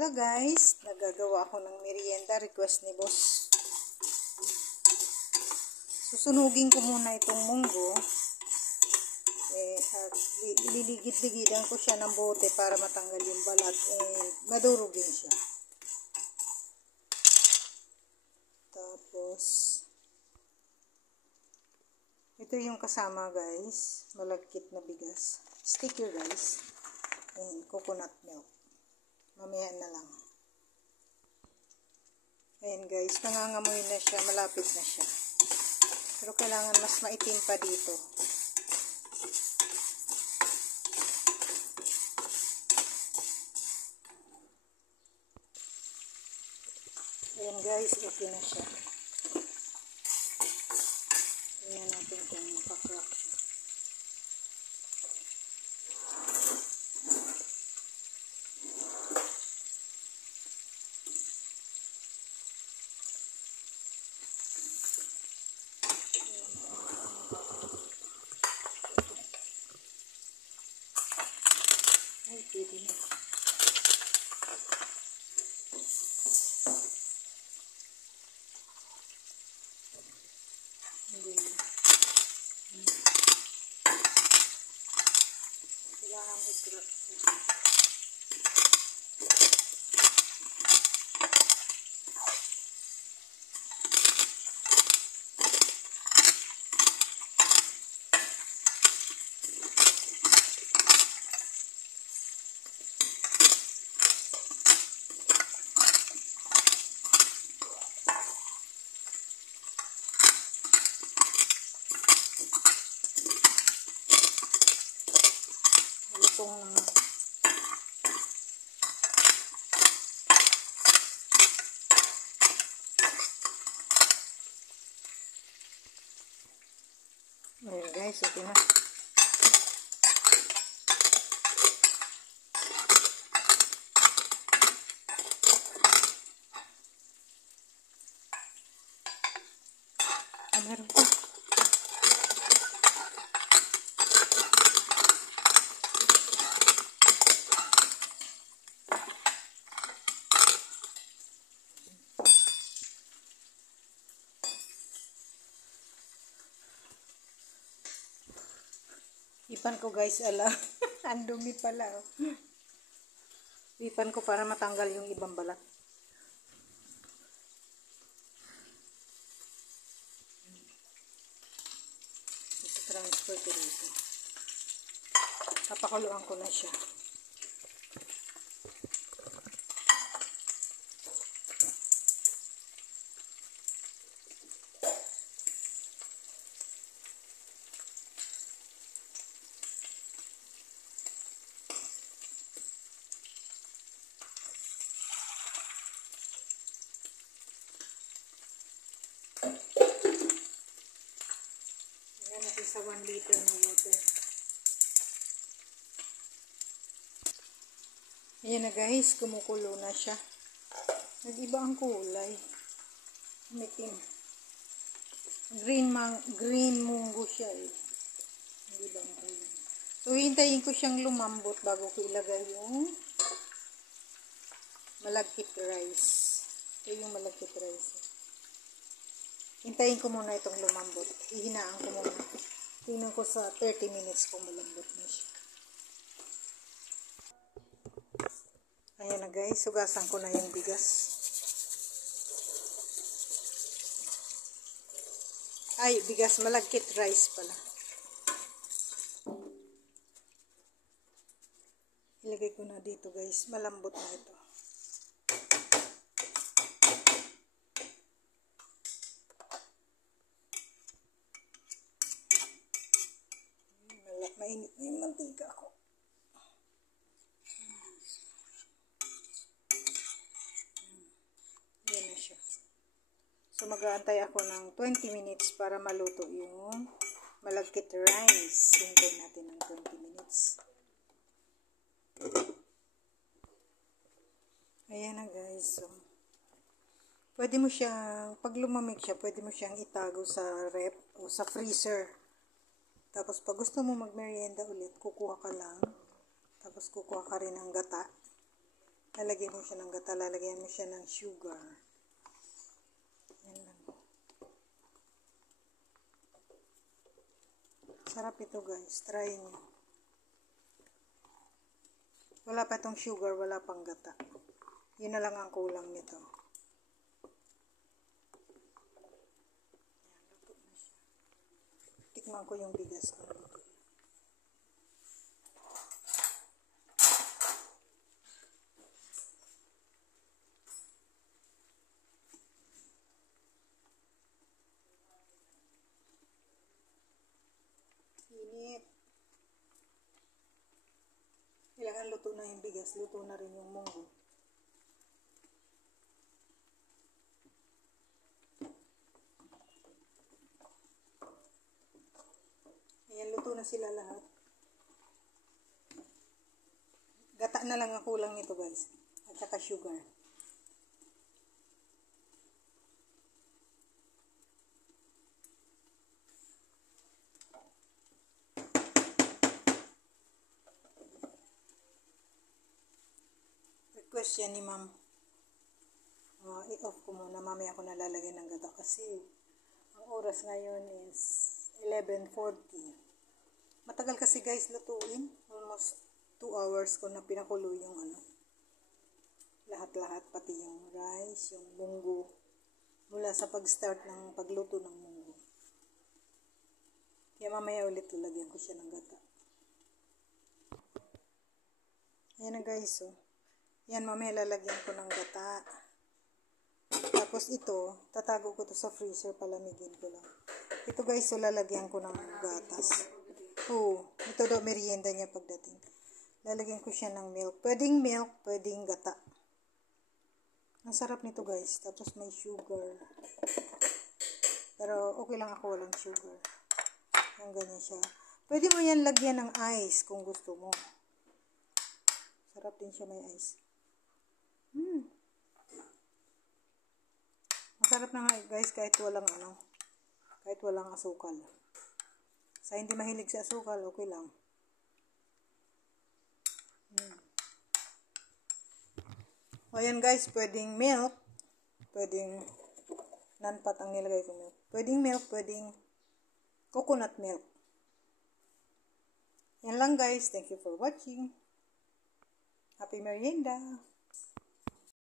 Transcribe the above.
Hello guys, nagagawa ako ng merienda, request ni boss. Susunugin ko muna itong munggo. At liligid-ligidan ko siya ng bote para matanggal yung balat. Madurog din siya. Tapos, ito yung kasama guys, malagkit na bigas. Sticker guys. And coconut milk. Mamaya na lang. Ayan guys, nangangamoy na siya, malapit na siya. Pero kailangan mas maitim pa dito. Ayan guys, okay na siya. Tingnan natin kung makakrack siya. Ay, pwede na. Kailangan i-crack siya. Lutong na. Ayan guys, ito na. Meron pa. Ipan ko guys, ala. Ang dumi pala. Oh. Ipan ko para matanggal yung ibang balat. Transfer ko dito. Papakuluan ko na siya. Yan natin sa 1 liter na water. Ayan na guys, kumukulo na siya. Nag-iba ang kulay. Umitim. Green munggo siya eh. Nag-iba ang kulay. So, hintayin ko siyang lumambot bago ko ilagay yung malagkit rice. Ito yung malagkit rice. Hintayin ko muna itong lumambot. Ihinaan ko muna. Tingnan ko sa 30 minutes kung malambot na siya. Ayan na guys, sugasan ko na yung bigas. Ay, bigas, malagkit rice pala. Ilagay ko na dito guys, malambot na ito. Mainit na yung mantika ko. Yan na siya. So mag-aantay ako ng 20 minutes para maluto yung malagkit rice. Hintayin natin ng 20 minutes. Ayan na guys. So, pwede mo siyang, pag lumamig siya, pwede mo siyang itago sa rep o sa freezer. Tapos pag gusto mo magmerienda ulit, kukuha ka lang. Tapos kukuha ka rin ng gata. Lalagyan mo siya ng gata, lalagyan mo siya ng sugar. Yan lang. Sarap ito guys, try nyo. Wala pa itong sugar, wala pang gata. Yun na lang ang kulang nito. Yan, luto na siya. Tikman ko yung bigas ko. Init. Kailangan luto na yung bigas, luto na rin yung munggo. Ayan, luto na sila lahat. Gata na lang ang kulang nito guys. At saka sugar. Request yan ni ma'am. I-off ko muna. Mamaya ako nalalagay ng gata kasi ang oras ngayon is 11:40. Matagal kasi guys lutuin. Almost 2 hours ko na pinakulo yung lahat-lahat, pati yung rice, yung munggo. Mula sa pag-start ng pagluto ng munggo. Kaya mamaya ulit lalagyan ko siya ng gata. Ayan na guys, oh. Yan, mamaya lalagyan ko ng gata. Tapos ito, tatago ko to sa freezer, palamigin ko lang. Ito guys, so lalagyan ko ng gatas. Oh, ito daw merienda niya pagdating. Lalagyan ko siya ng milk. Pwedeng milk, pwedeng gata. Ang sarap nito guys. Tapos may sugar. Pero okay lang ako walang sugar. Ang ganyan siya. Pwede mo yan lagyan ng ice kung gusto mo. Sarap din siya may ice. Masarap na nga guys kahit walang kahit walang asukal. Sa hindi mahilig sa asukal, okay lang. O yan guys, pwedeng milk, pwedeng non-fat ang nilagay ko milk. Pwedeng milk, pwedeng coconut milk. Yan lang guys, thank you for watching. Happy merienda!